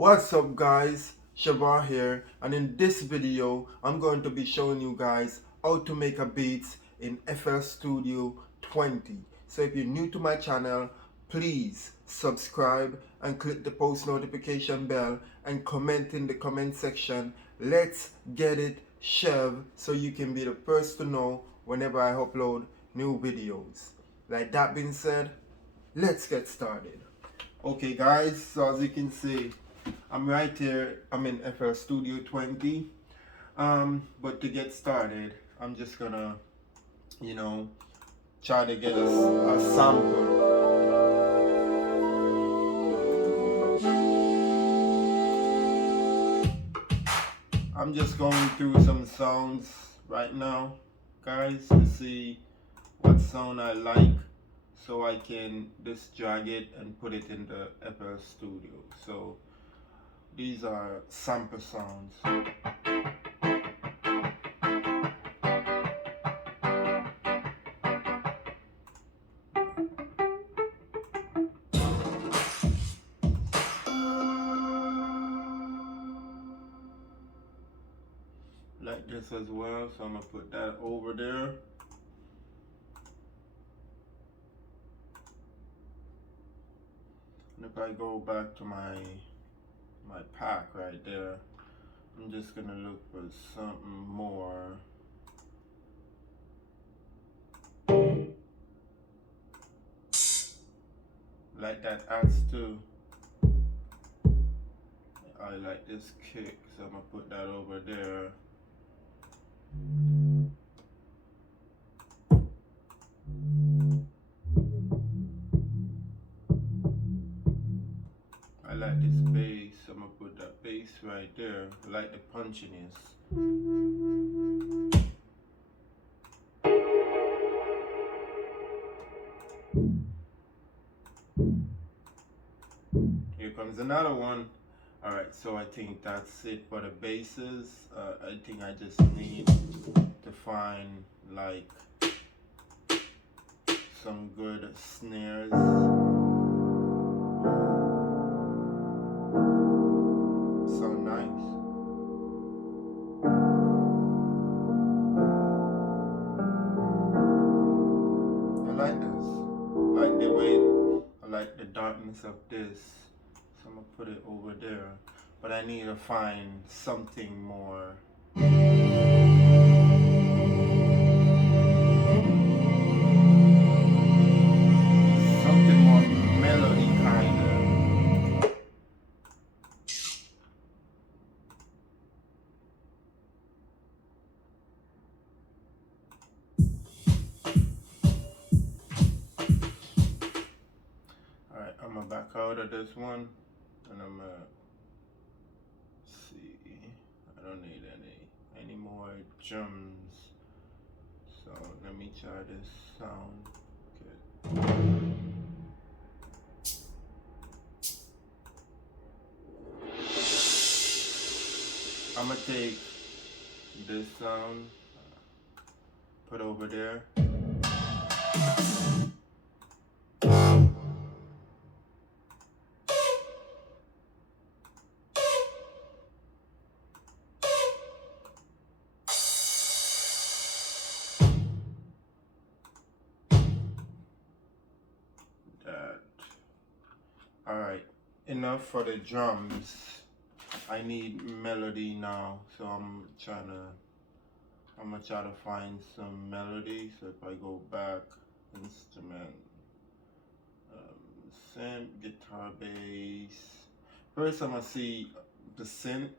What's up guys, Shavar here, and in this video I'm going to be showing you guys how to make a beat in FL Studio 20. So if you're new to my channel, please subscribe and click the post notification bell and comment in the comment section. Let's get it Shev so you can be the first to know whenever I upload new videos. Like that being said, let's get started. Okay guys, so as you can see, I'm right here, I'm in FL Studio 20. But to get started, I'm just gonna, try to get a sample. I'm just going through some sounds right now, guys, to see what sound I like so I can just drag it and put it in the FL Studio. So these are sample sounds. Like this as well, so I'm gonna put that over there. And if I go back to my pack right there, I'm just gonna look for something more. Like that adds too. I like this kick, so I'm gonna put that over there. I like this bass, so I'm gonna put that bass right there. I like the punchiness. Here comes another one. Alright, so I think that's it for the basses. I think I just need to find like some good snares. So nice. I like this. I like the way, I like the darkness of this. So I'm gonna put it over there. But I need to find something more. Something more melody kind of. Alright, I'm gonna back out of this one and I'm gonna see. I don't need any more drums. So let me try this sound. Okay. I'm gonna take this sound, put over there. Alright, enough for the drums. I need melody now, so I'm gonna try to find some melody. So if I go back, instrument, synth, guitar, bass. First I'm gonna see the synth.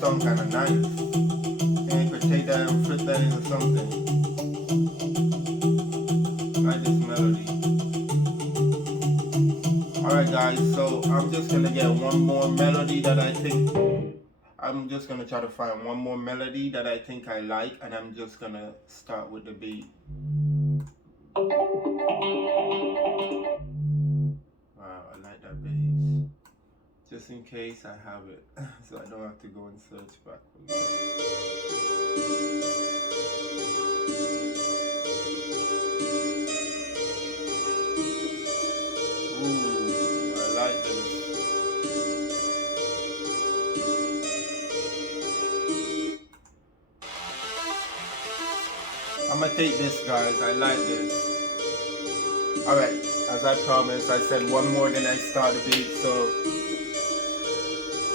Sound kind of nice. And you could take that and flip that into something. Like this melody. Alright guys, so I'm just gonna get one more melody that I think, I'm just gonna try to find one more melody that I think I like, and I'm just gonna start with the beat. Wow, I like that bass. just in case I have it, so I don't have to go and search back. Ooh, I like this. I'm gonna take this, guys. I like this. Alright, as I promised, I said one more than I start the beat, so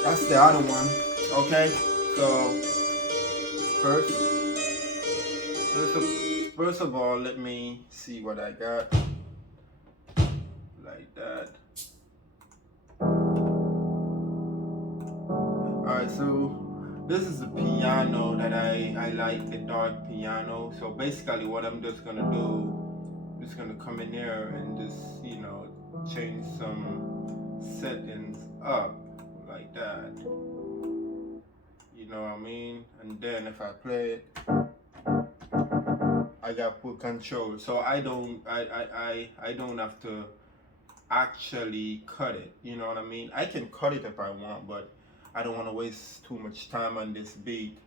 that's the other one. Okay, so first of all, let me see what I got. Like that. Alright, so this is the piano that I like, the dark piano. So basically what I'm just gonna do, I'm just gonna come in here and just, you know, change some settings up like that. You know what I mean? And then if I play it, I got full control. So I don't have to actually cut it. You know what I mean? I can cut it if I want, but I don't want to waste too much time on this beat.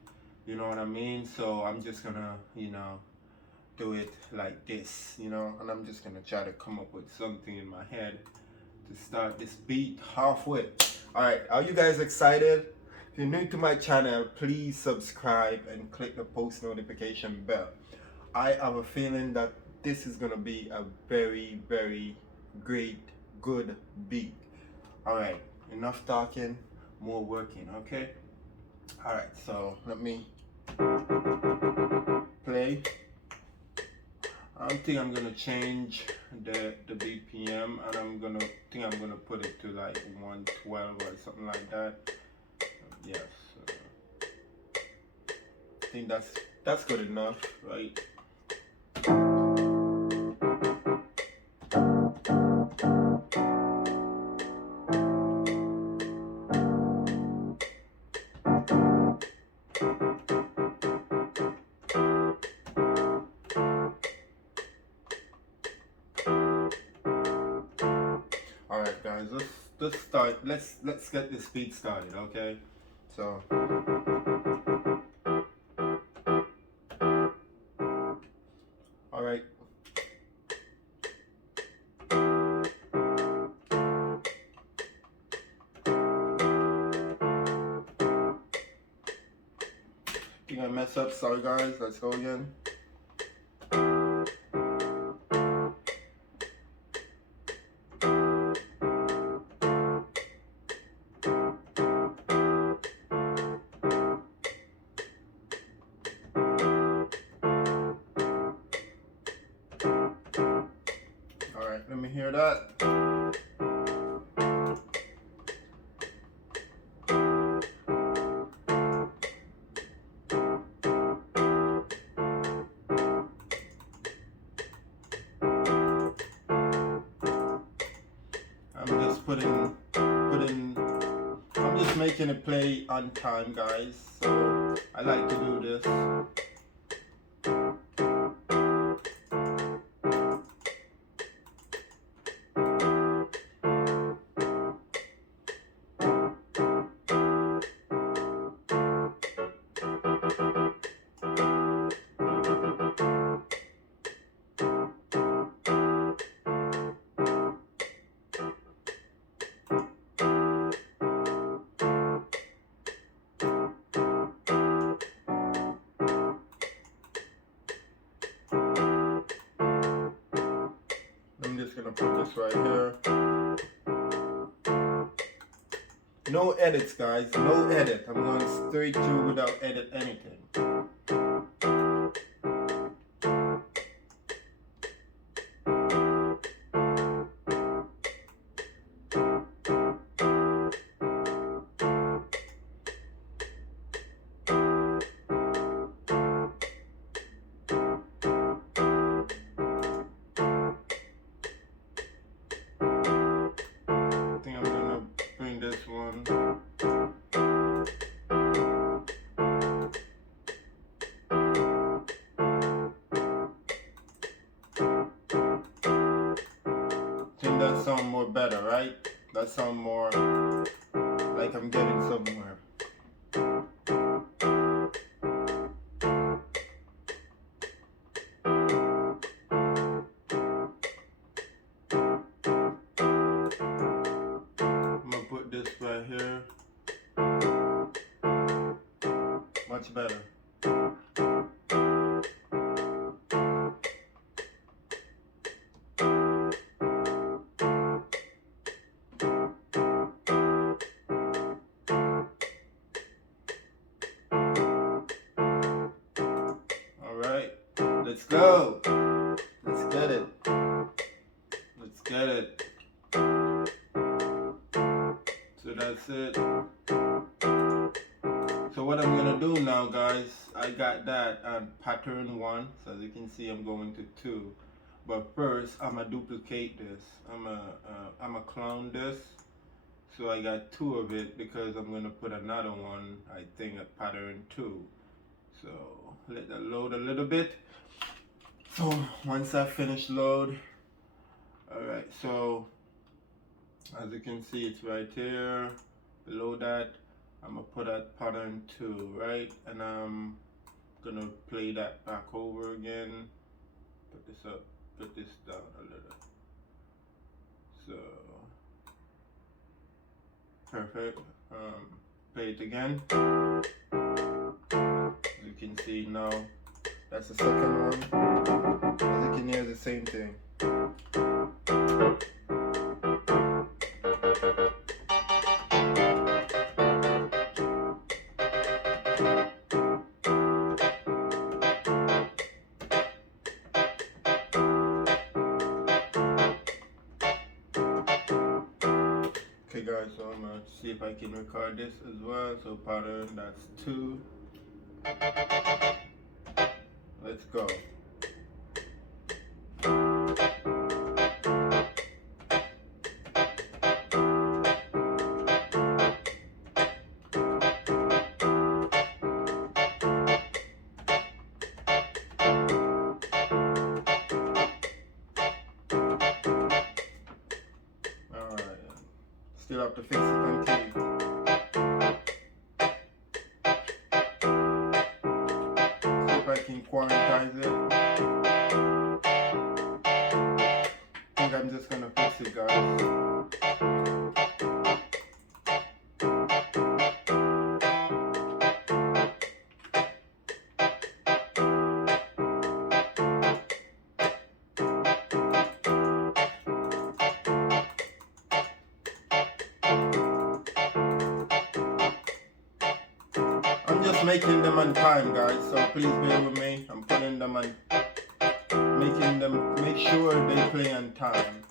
You know what I mean? So I'm just gonna, you know, do it like this, you know, and I'm just gonna try to come up with something in my head to start this beat halfway. Alright, are you guys excited? If you're new to my channel, please subscribe and click the post notification bell. I have a feeling that this is gonna be a very, very great, good beat. Alright, enough talking, more working, okay? Alright, so let me play. I think I'm gonna change the BPM, and I'm gonna put it to like 112 or something like that. Yes, I think that's good enough, right? Alright guys, let's start. Let's get this beat started, okay? So alright. I think I messed up, sorry guys, let's go again. Alright, let me hear that. I'm just making it play on time, guys, so I like to do this. I'm just gonna put this right here. No edits, guys, no edit. I'm going straight through without edit anything. That sound more better, right? That sound more like I'm getting somewhere. I'm gonna put this right here. Much better. Alright, let's go. Let's get it. Let's get it. So that's it. So what I'm gonna do now, guys, I got that on pattern 1. So as you can see, I'm going to 2. But first, I'm gonna duplicate this. I'm gonna clone this. So I got 2 of it because I'm gonna put another one, I think, at pattern 2. So let that load a little bit. So once I finish load, alright, so as you can see, it's right here. Below that, I'm gonna put at pattern 2, right? And I'm gonna play that back over again. Put this up, put this down a little. So perfect. Play it again. As you can see now, that's the second one. As you can hear, the same thing. Okay guys, so I'm gonna see if I can record this as well. So pattern, that's 2. Let's go. Alright, still have to fix it on key. See if I can quantize it. I think I'm just gonna fix it, guys. I'm just making them on time, guys, so please bear with me. I'm putting them on, making them, make sure they play on time.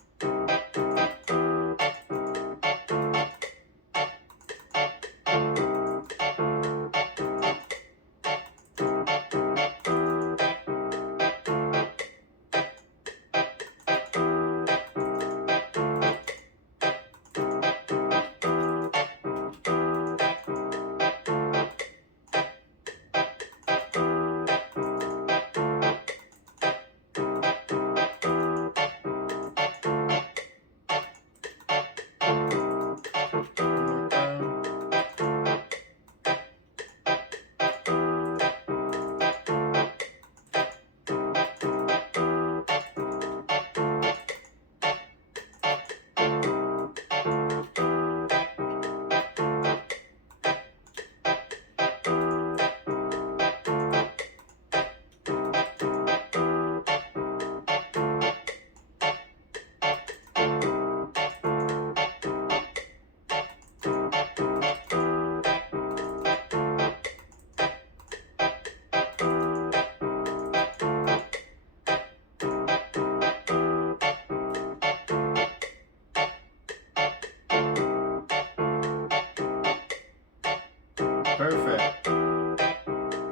Perfect.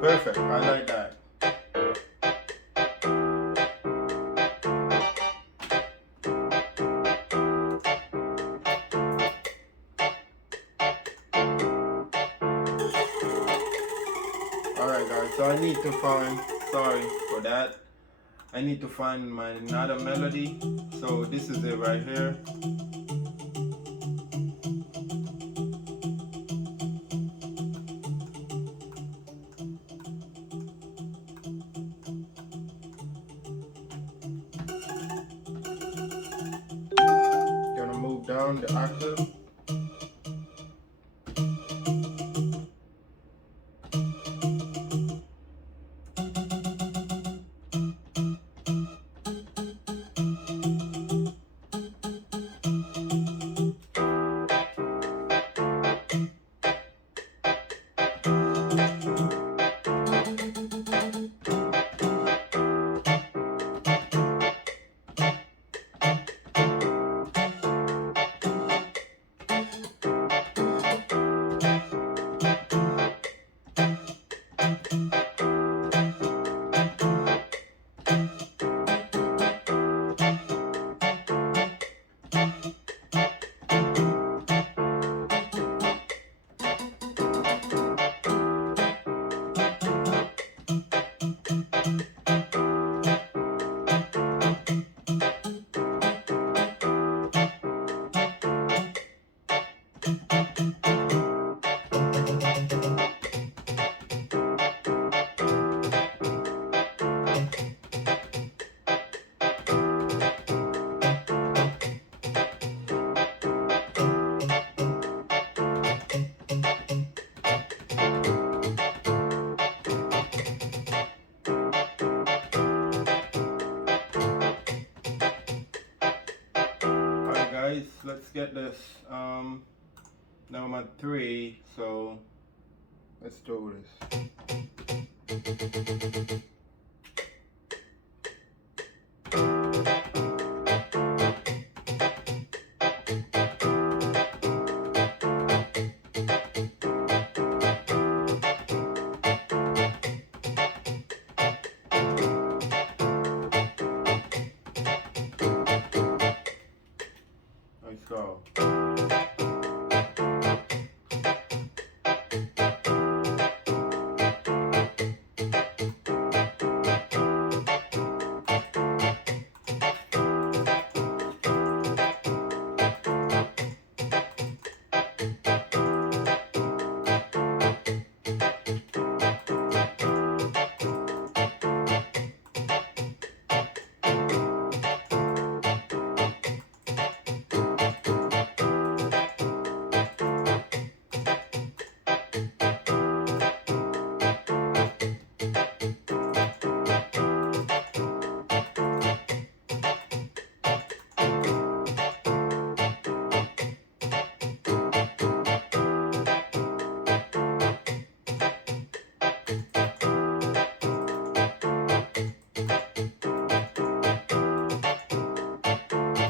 Perfect. I like that. Alright guys, so I need to find, sorry for that, I need to find my another melody. So this is it right here. on the octave. Let's get this. Now I'm at 3, so let's do this. Let's go.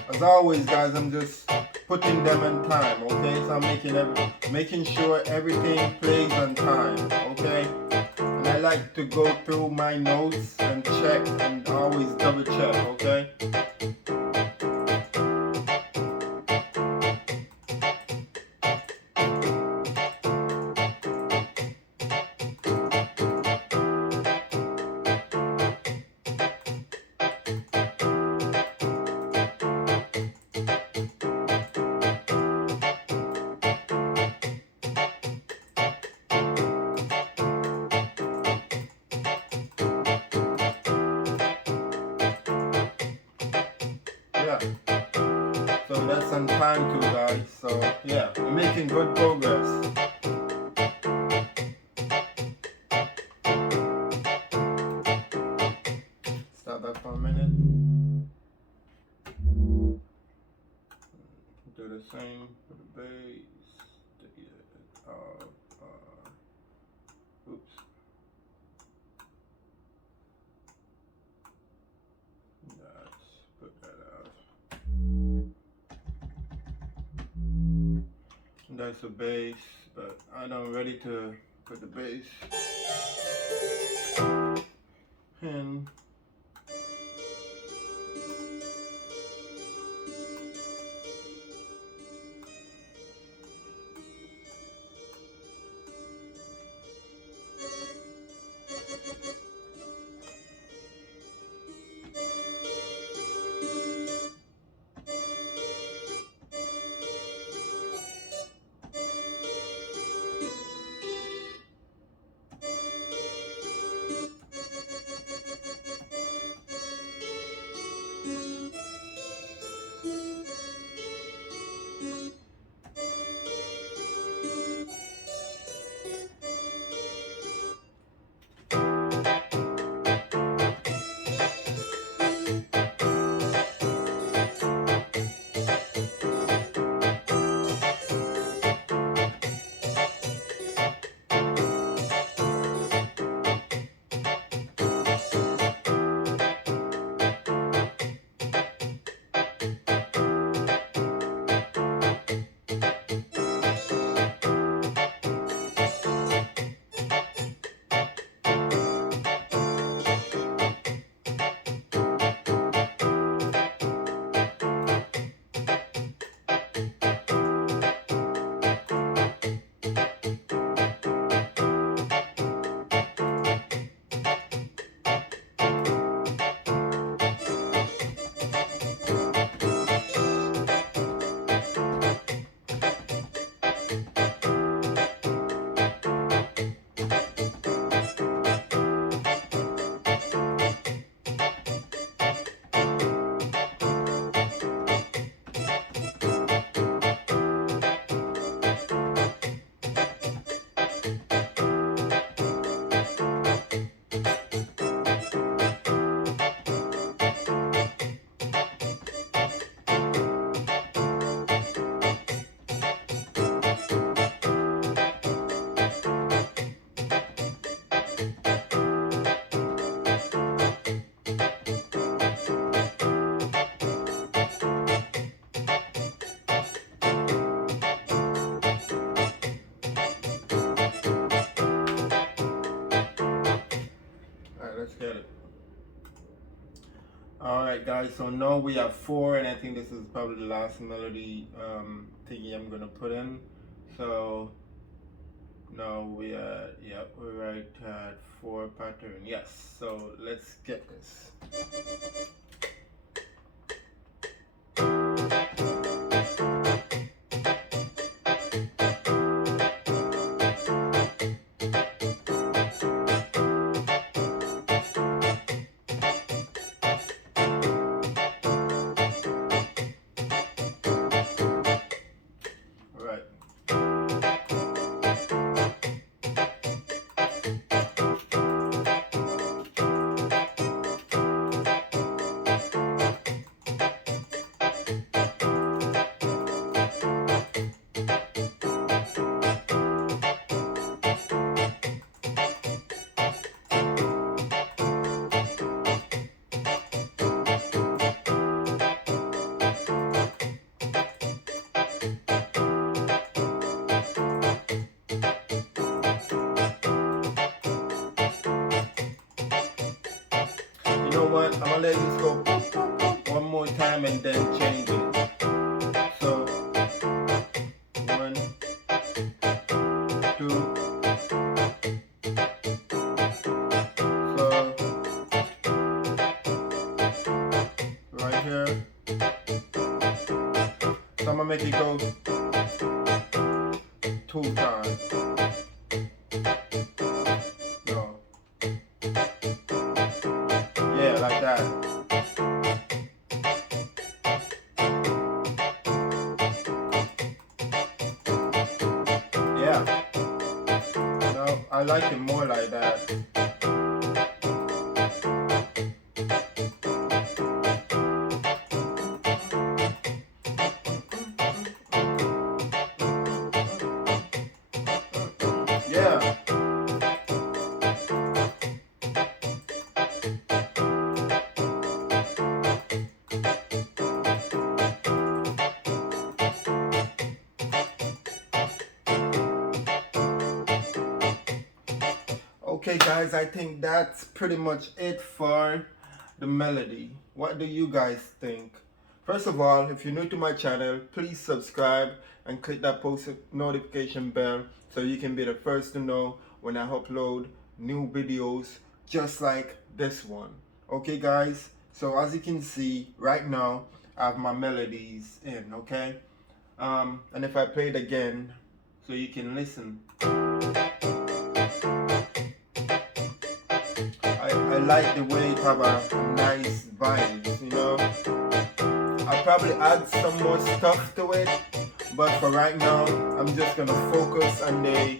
As always, guys, I'm just putting them in time, okay? So I'm making sure everything plays on time, okay? And I like to go through my notes and check and always double check, okay? Yeah, so that's on time too, guys. So yeah, we're making good progress. Stop that for a minute. Do the same for the bass. Oops. Let's put that out. That's the bass, but I'm ready to put the bass in. Alright guys, so now we have 4, and I think this is probably the last melody thingy I'm gonna put in. So now we are, yep, we're right at 4 pattern. Yes, so let's get this. You know what? I'm gonna let this go one more time and then change it. So 1, 2. So right here. So I'm gonna make it go 2 times. No. Yeah, like that. Yeah. No, I like it more like that. Yeah. Okay guys, I think that's pretty much it for the melody. What do you guys think? First of all, if you're new to my channel, please subscribe and click that post notification bell so you can be the first to know when I upload new videos just like this one. Okay guys, so as you can see right now, I have my melodies in, okay? And if I play it again so you can listen. I like the way it have a nice vibe, you know. I'll probably add some more stuff to it, but for right now, I'm just gonna focus on the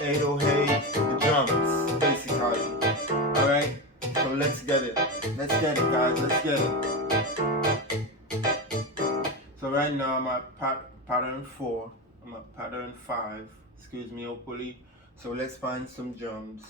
808, the drums, basically. Alright, so let's get it. Let's get it guys, let's get it. So right now I'm at pattern 4, I'm at pattern 5, excuse me hopefully. So let's find some drums.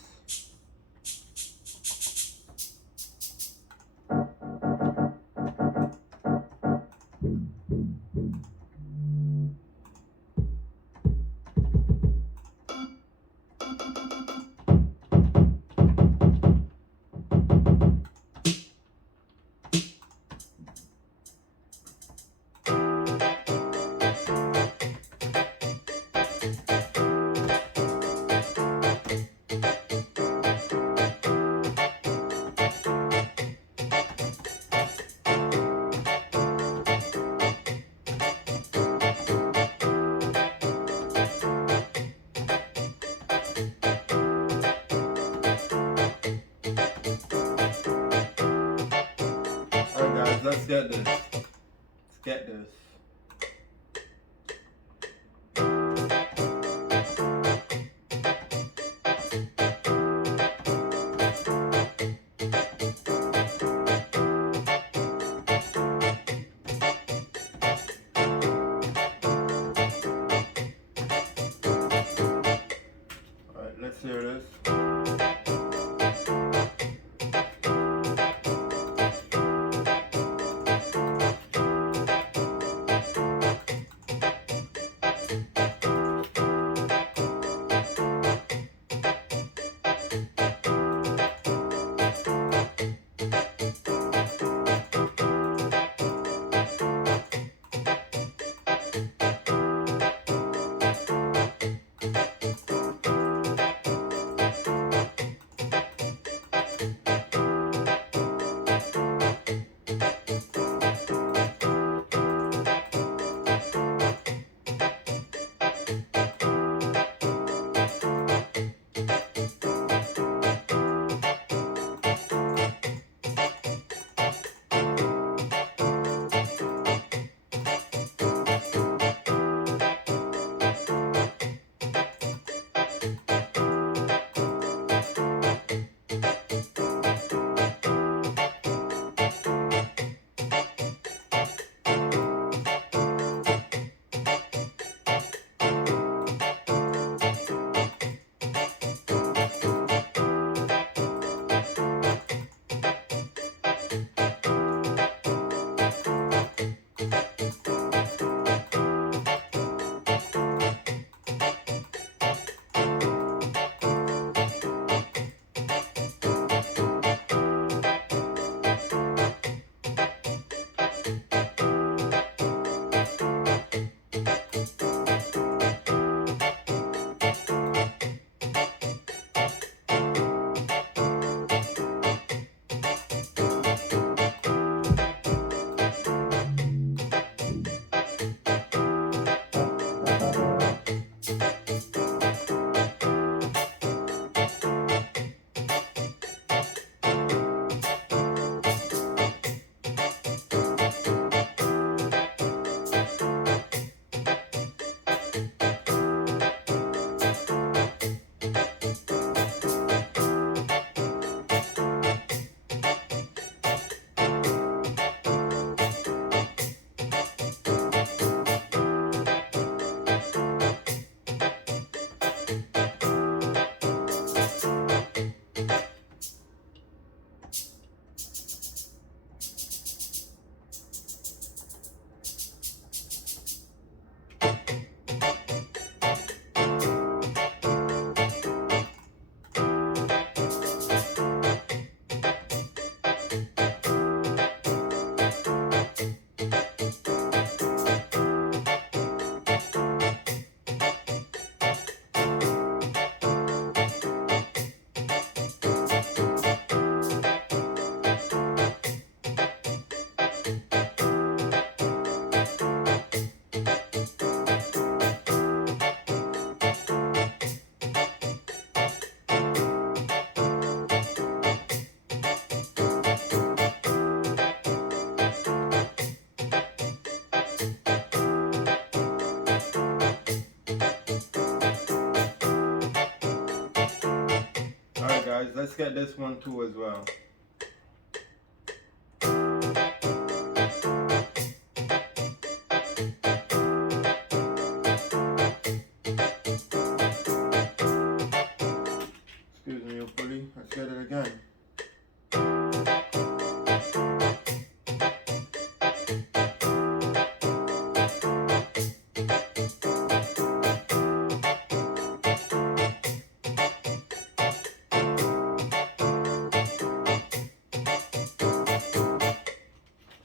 Alright guys, let's get this. Let's get this. Alright, let's hear this. guys, let's get this one too as well. Excuse me, hopefully. Let's get it again.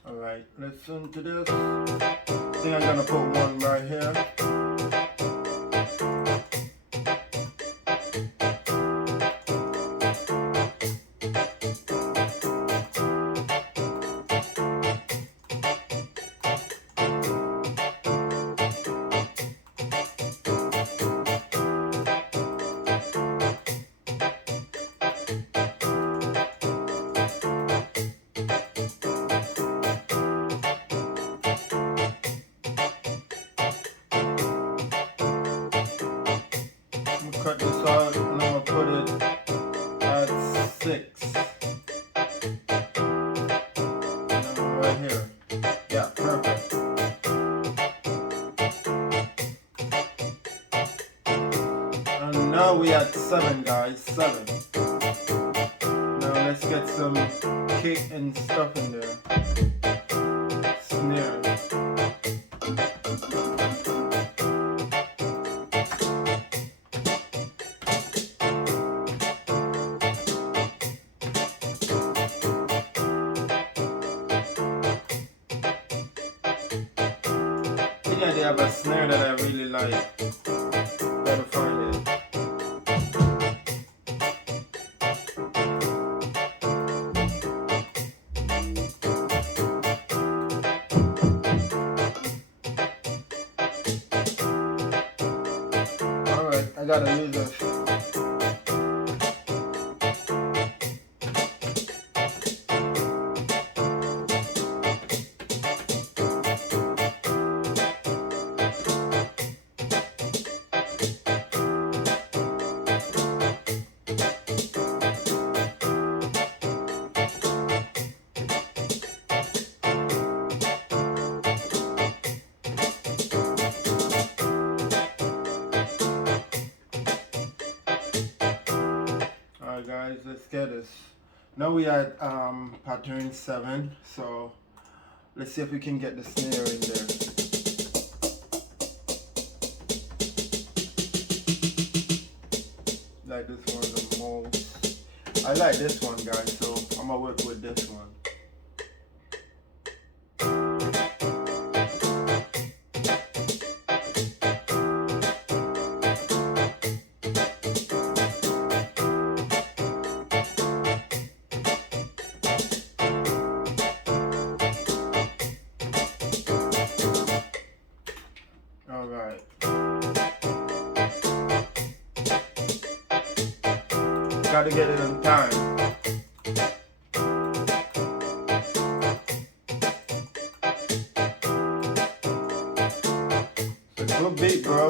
Alright, listen to this. I think I'm gonna put one right here. Cut this out and I'm gonna put it at 6. Right here. Yeah, perfect. And now we at 7, guys. 7. Now let's get some kick and stuff in there. Snare. Yeah, they have a snare that I really like. Gotta find it. Alright, I gotta use this. Alright guys, let's get this. Now we at pattern 7, so let's see if we can get the snare in there. Like this one the most. I like this one, guys, so I'm gonna work with this one. Alright. Gotta get it in time. It's a good beat, bro.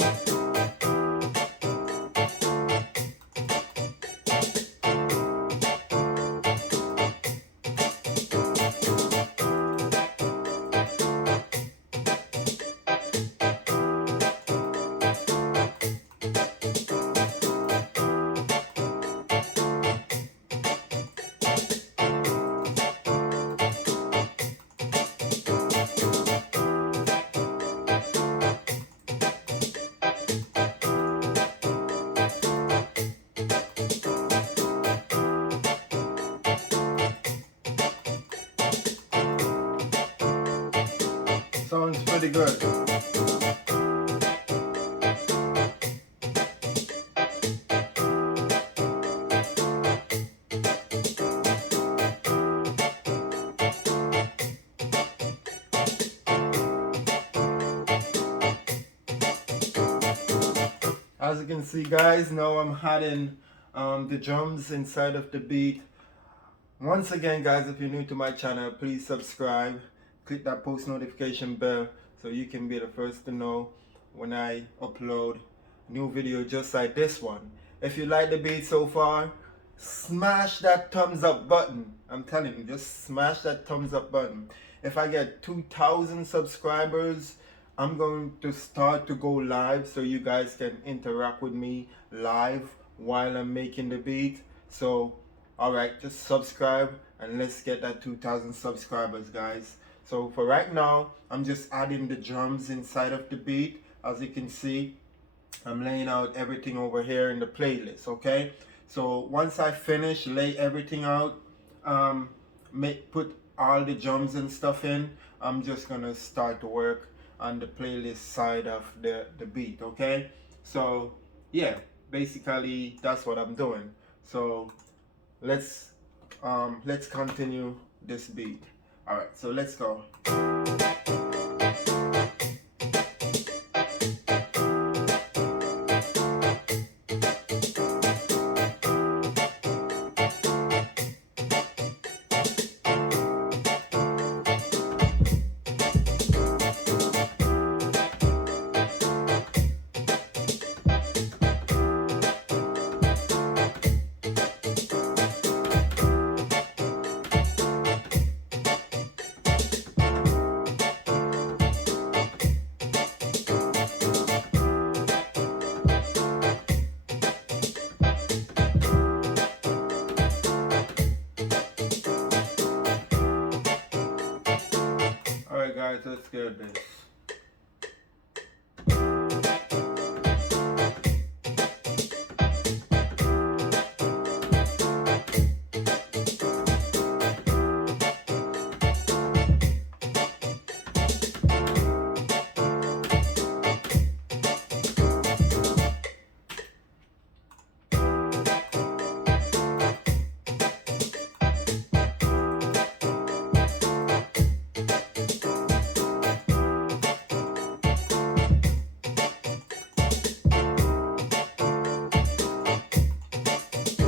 Sounds pretty good. As you can see, guys, now I'm adding the drums inside of the beat. Once again, guys, if you're new to my channel, please subscribe. Click that post notification bell so you can be the first to know when I upload new video just like this one. If you like the beat so far, smash that thumbs up button. I'm telling you, just smash that thumbs up button. If I get 2,000 subscribers, I'm going to start to go live so you guys can interact with me live while I'm making the beat. So, alright, just subscribe and let's get that 2,000 subscribers, guys. So for right now, I'm just adding the drums inside of the beat. As you can see, I'm laying out everything over here in the playlist, okay? So once I finish, lay everything out, put all the drums and stuff in, I'm just gonna start to work on the playlist side of the beat, okay? So yeah, basically that's what I'm doing. So let's continue this beat. All right, so let's go. Alright guys, let's get this.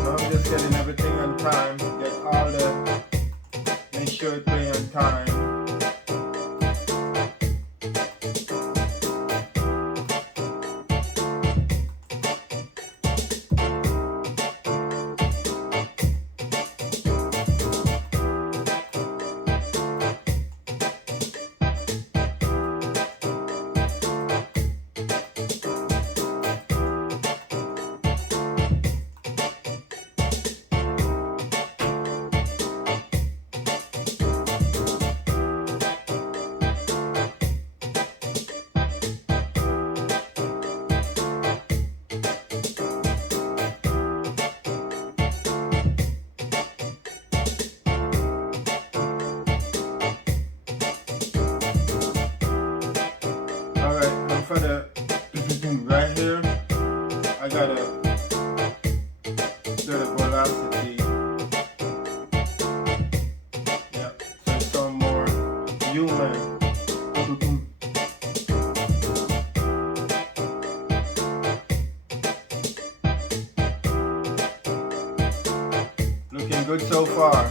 I'm just getting everything on time, get all the, make sure it play on time. For the right here, I gotta do the velocity. Yep, so some more human. Looking good so far.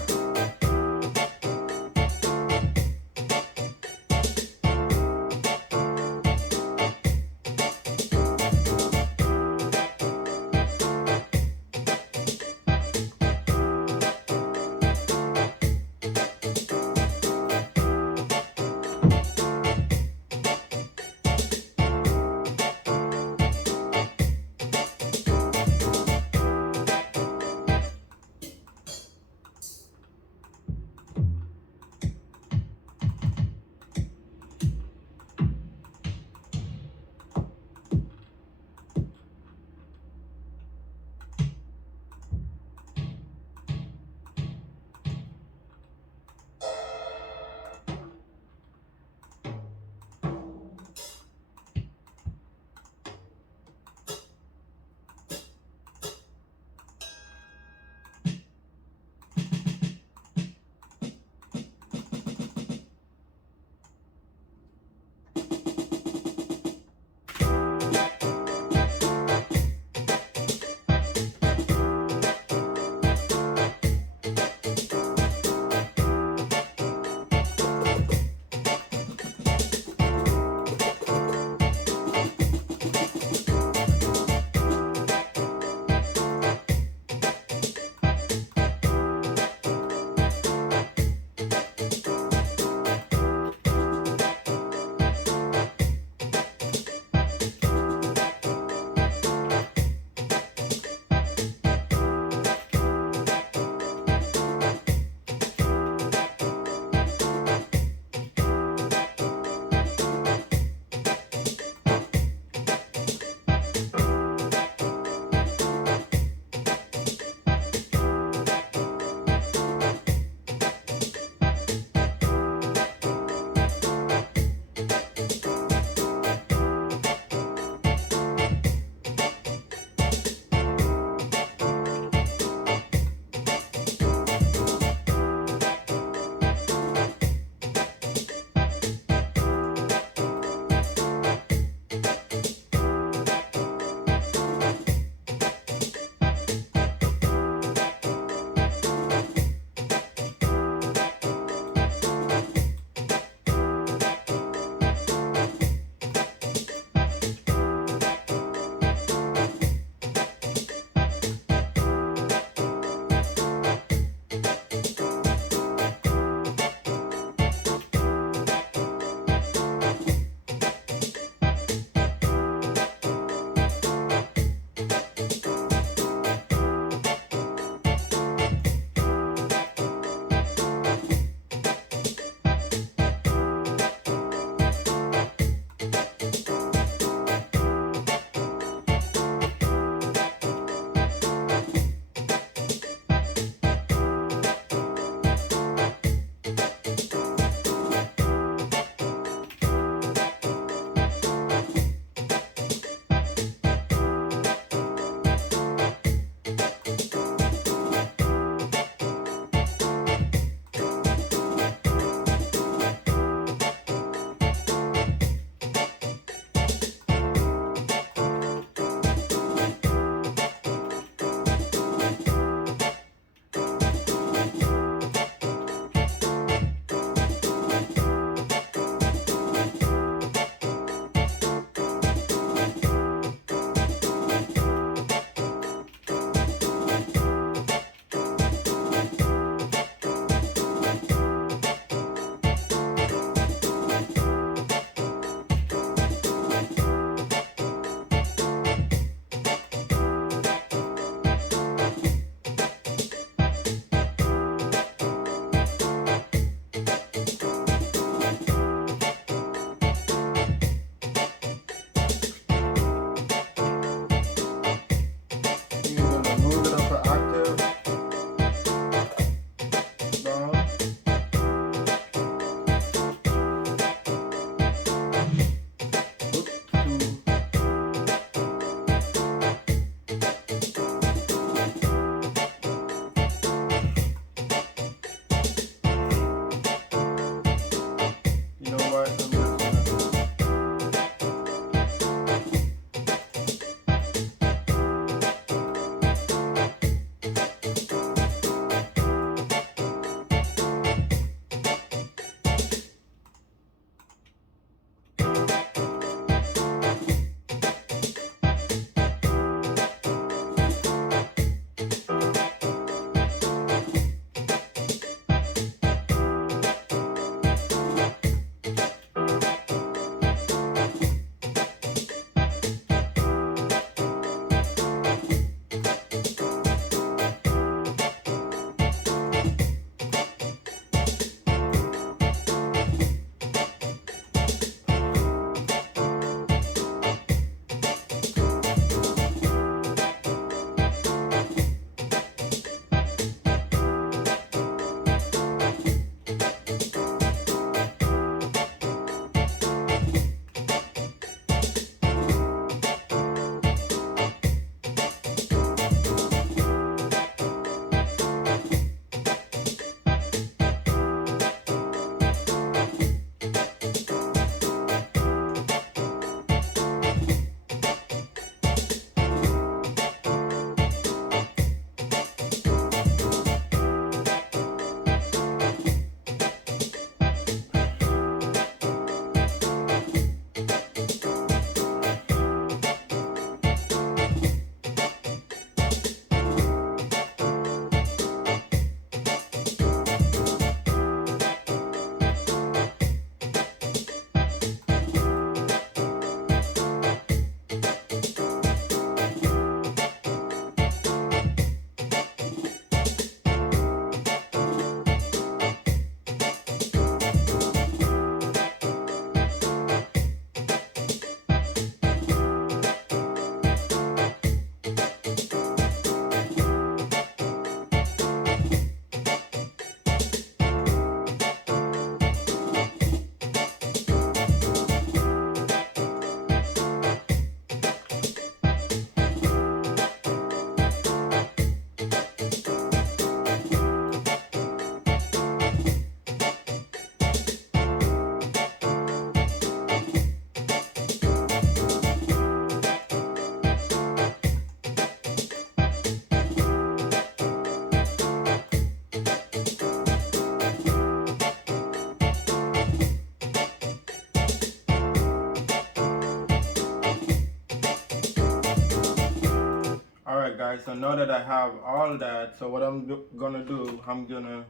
Alright guys, so now that I have all that, so what I'm gonna do, I'm gonna,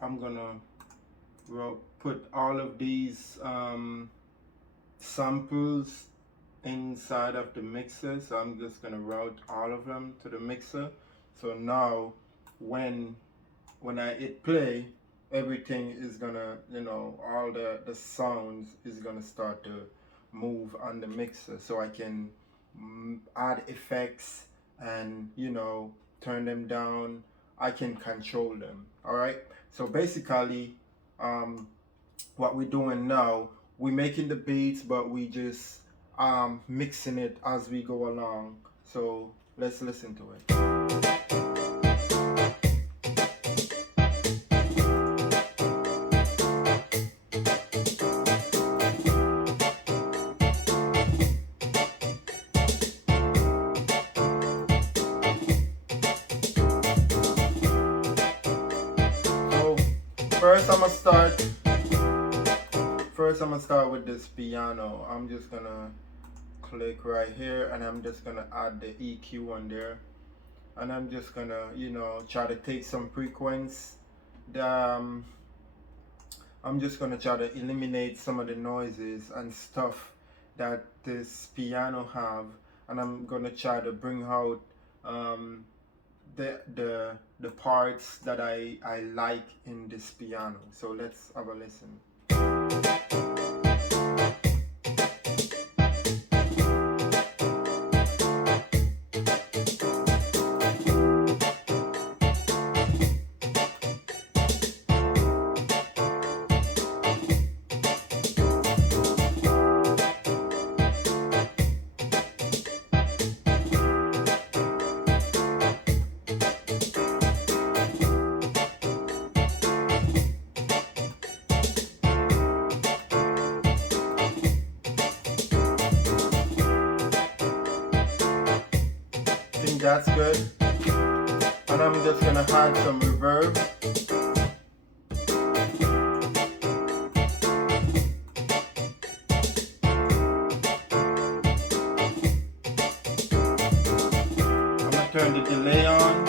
I'm gonna put all of these samples inside of the mixer. So I'm just gonna route all of them to the mixer. So now when I hit play, everything is gonna, all the sounds is gonna start to move on the mixer, so I can add effects and turn them down. I can control them. All right, so basically what we're doing now, we're making the beats, but we just mixing it as we go along. So let's listen to it. First I'm gonna start with this piano. I'm just gonna click right here and I'm just gonna add the EQ on there, and I'm just gonna try to take some frequency. I'm just gonna try to eliminate some of the noises and stuff that this piano have, and I'm gonna try to bring out the parts that I like in this piano. So let's have a listen. That's good, and I'm just gonna add some reverb. I'm gonna turn the delay on.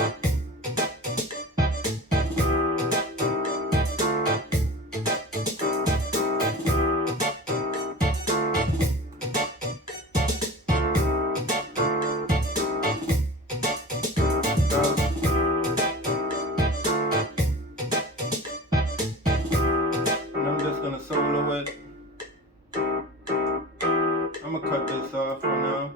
Solo it. I'm gonna cut this off for now.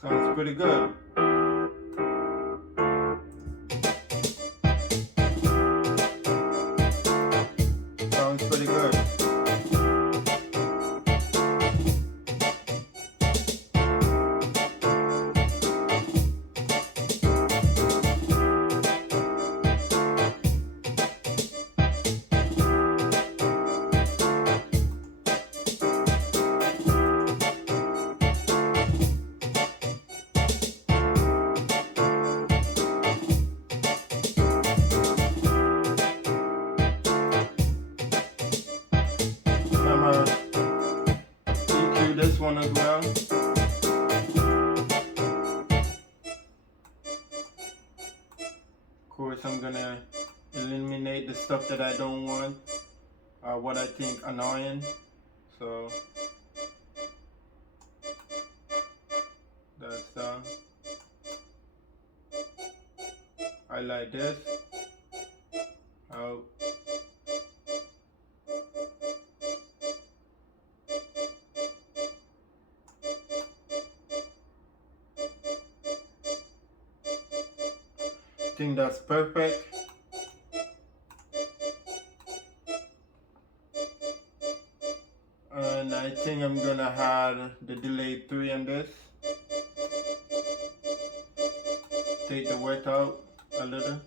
Sounds pretty good. Sounds pretty good. This one as well. Of course, I'm gonna eliminate the stuff that I don't want, what I think annoying. So that's I like this. I think that's perfect. And I think I'm gonna add the delay 3 on this. Take the wet out a little.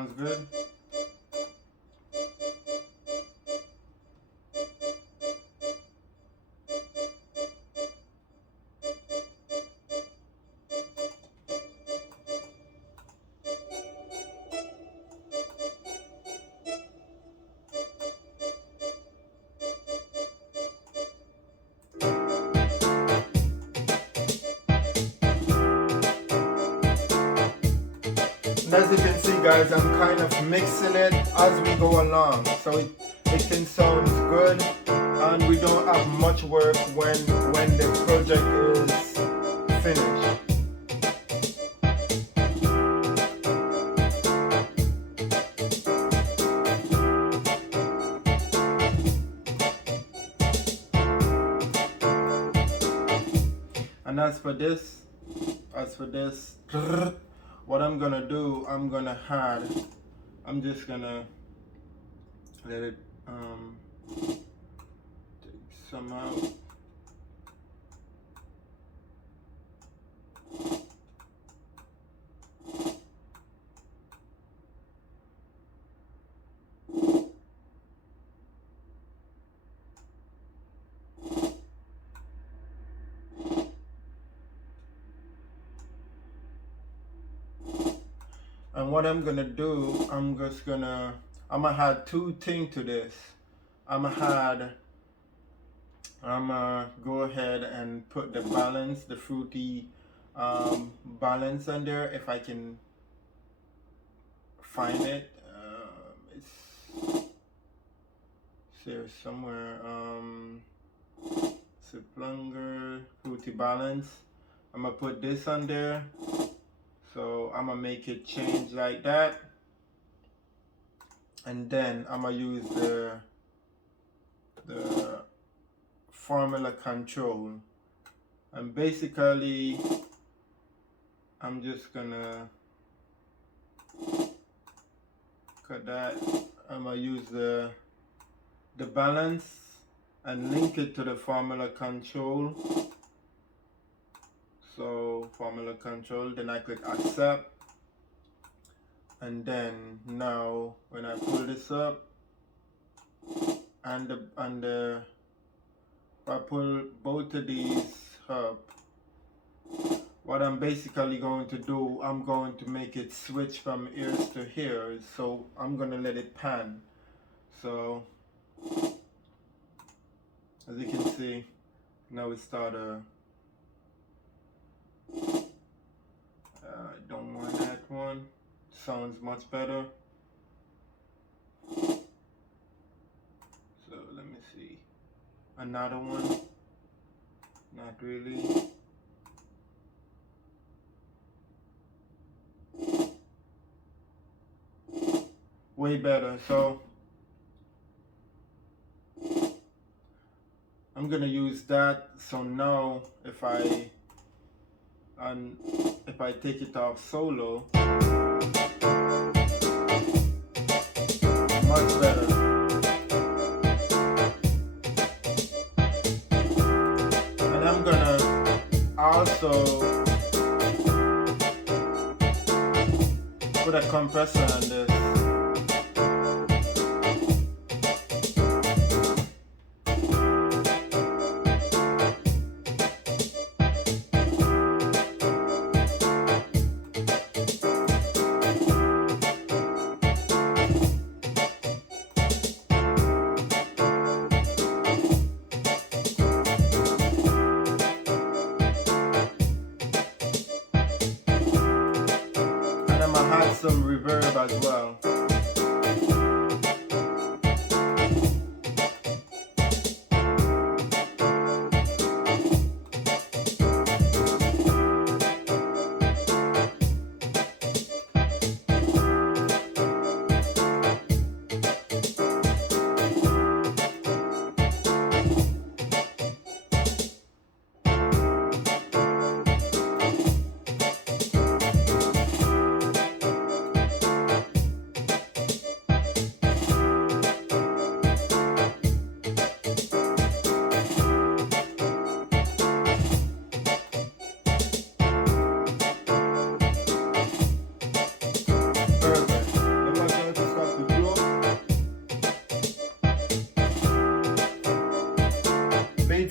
sounds good. And as you can see guys, I'm kind of mixing it as we go along, so it can sound good and we don't have much work when the project is finished. And as for this, what I'm gonna do, I'm just gonna let it take some out. And what I'm gonna do, I'm gonna add two things to this. I'm gonna go ahead and put the balance, the fruity balance on there if I can find it. It's there somewhere. Suplunger, fruity balance. I'm gonna put this on there. So I'm gonna make it change like that, and then I'm gonna use the formula control, and basically I'm just gonna cut that. I'm gonna use the balance and link it to the formula control. So formula control, then I click accept, and then now when I pull this up and if I pull both of these up, what I'm basically going to do, I'm going to make it switch from ears to here. So I'm gonna let it pan. So as you can see, now it started. I don't want that one. Sounds much better. So let me see. Another one. Not really. Way better. So I'm gonna use that. So now if I take it off solo, much better. And I'm gonna also put a compressor on this. Some reverb as well.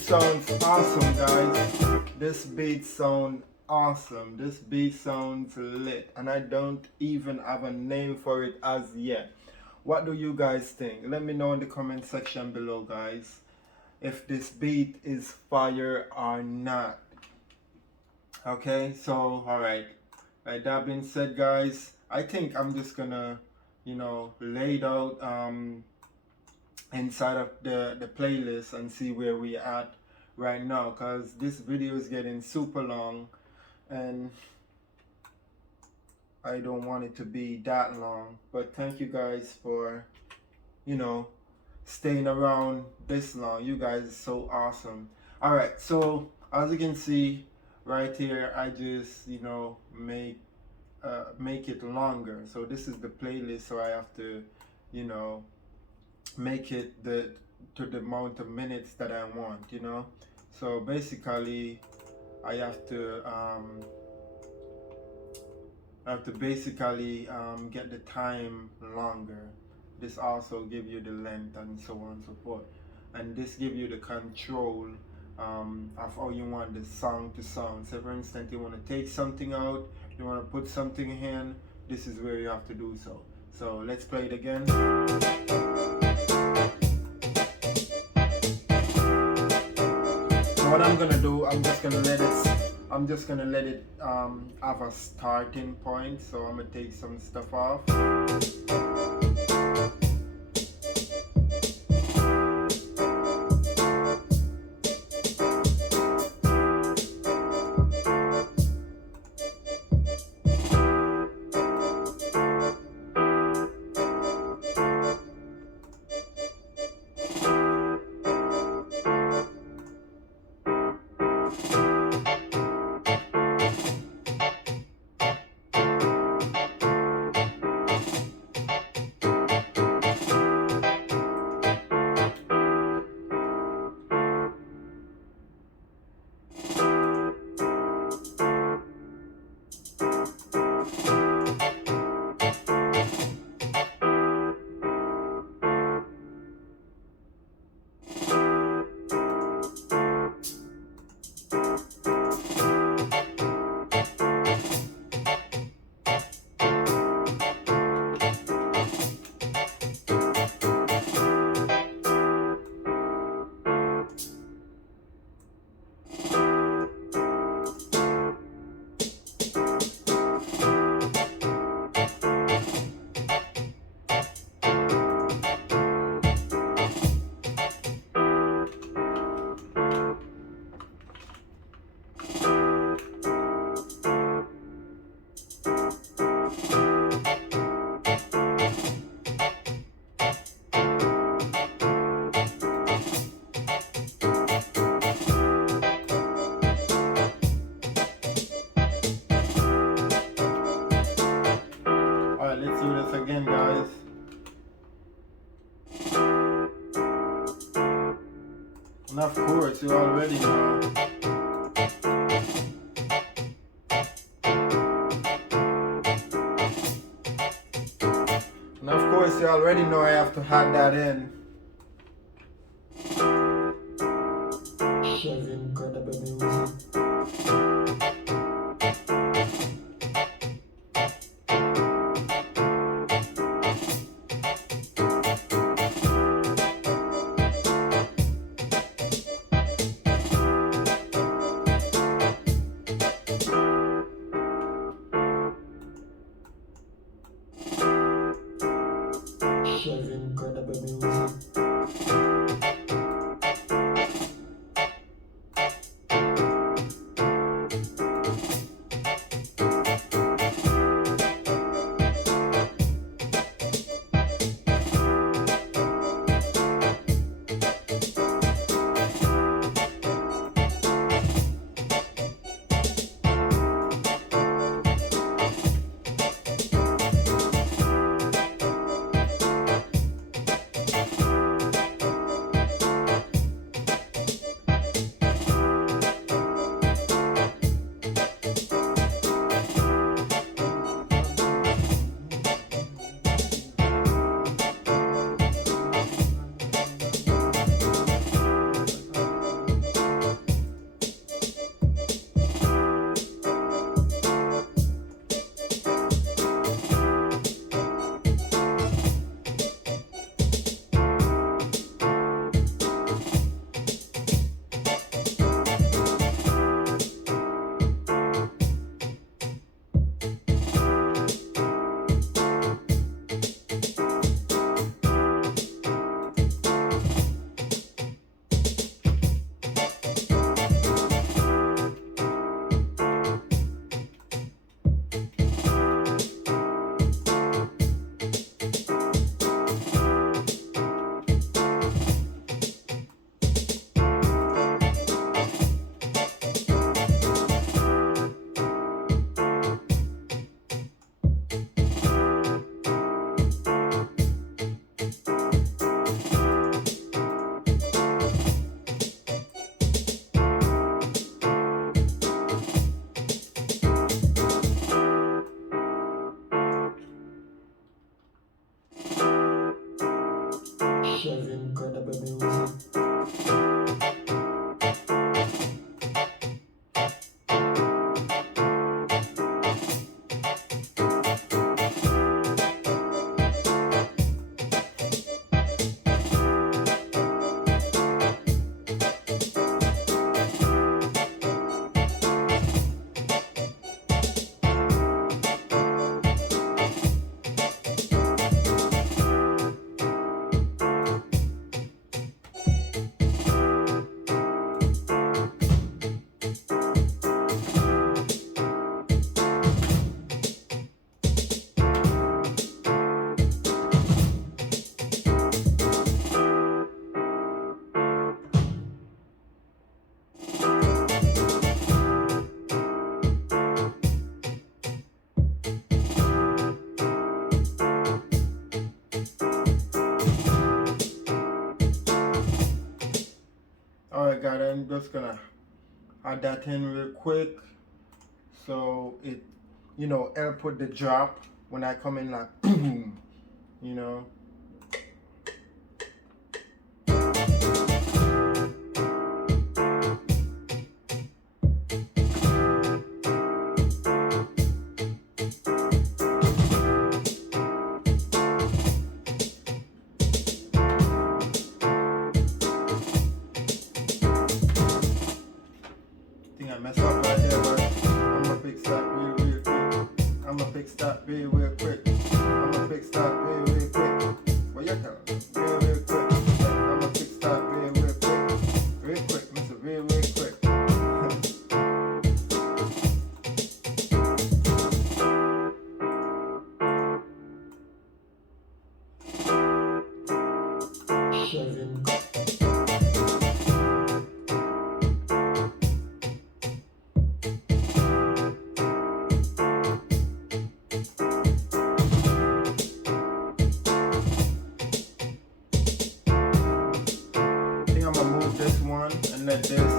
sounds awesome, guys. This beat sounds awesome. This beat sounds lit, and I don't even have a name for it as yet. What do you guys think? Let me know in the comment section below, guys, if this beat is fire or not. Okay, so alright. That being said, guys, I think I'm just gonna, lay it out inside of the playlist and see where we at right now, because this video is getting super long and I don't want it to be that long. But thank you guys for staying around this long. You guys are so awesome. Alright, so as you can see right here, I just make it longer. So this is the playlist, so I have to make it to the amount of minutes that I want, so basically I have to basically get the time longer. This also give you the length and so on and so forth, and this give you the control of how you want the song to sound. So for instance, you want to take something out, you want to put something in, this is where you have to do so. So let's play it again. What I'm gonna do, I'm just gonna let it have a starting point. So I'm gonna take some stuff off. Let's do this again, guys. And of course, you already know. And of course, you already know I have to add that in. Shevincredible music. Shevincredible music. got it. I'm just gonna add that in real quick, so it, you know, help with the drop when I come in like boom, you know. I think I messed up right there, but I'm gonna fix that real quick. I'm gonna fix that real quick. I'm gonna fix that real quick. What you tell me? Real quick. I'm gonna fix that real quick. Real quick, Mr. Real quick. I'm gonna move this one and let this.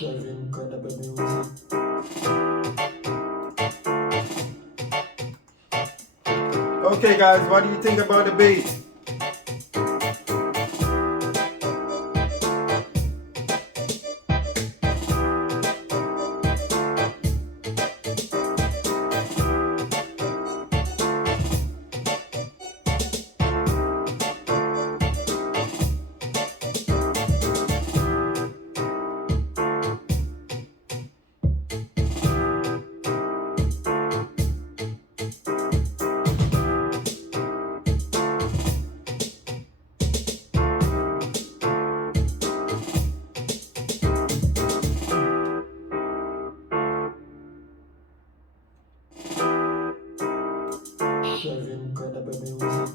Shevincredible music. Okay guys, what do you think about the beat? Shevincredible music.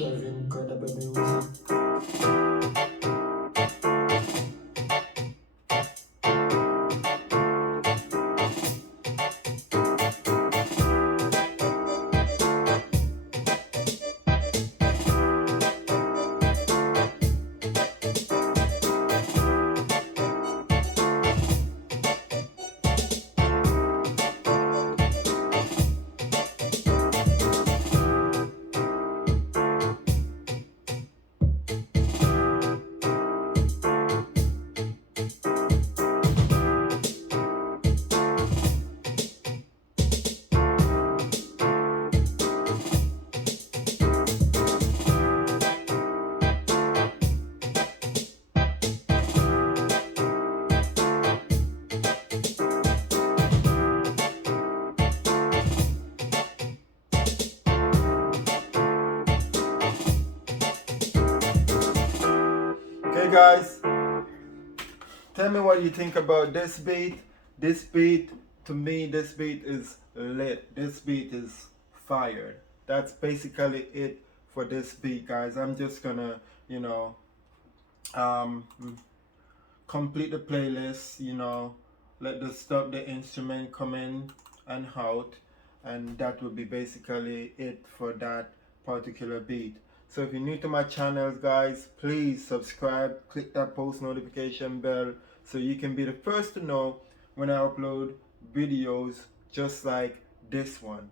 Shevincredible music. Okay guys, tell me what you think about this beat. This beat, to me, this beat is lit. This beat is fired. That's basically it for this beat, guys. I'm just gonna, you know, complete the playlist, you know, let the instrument come in and out, and that will be basically it for that particular beat. So if you're new to my channel, guys, please subscribe, click that post notification bell so you can be the first to know when I upload videos just like this one.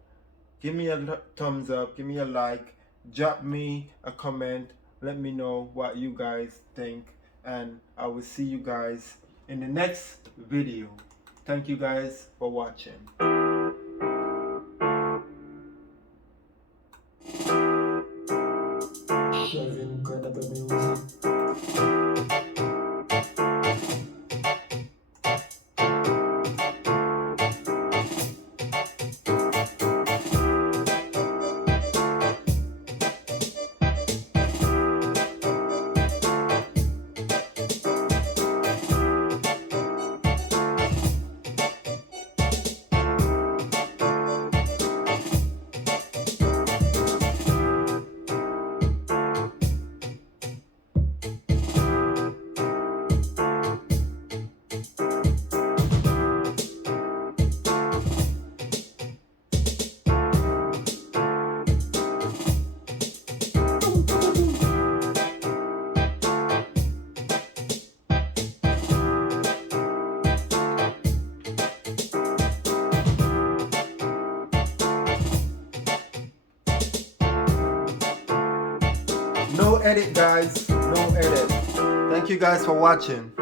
Give me a thumbs up, give me a like, drop me a comment, let me know what you guys think, and I will see you guys in the next video. Thank you guys for watching. Shevincredible music. No edit, guys. No edit. Thank you guys for watching.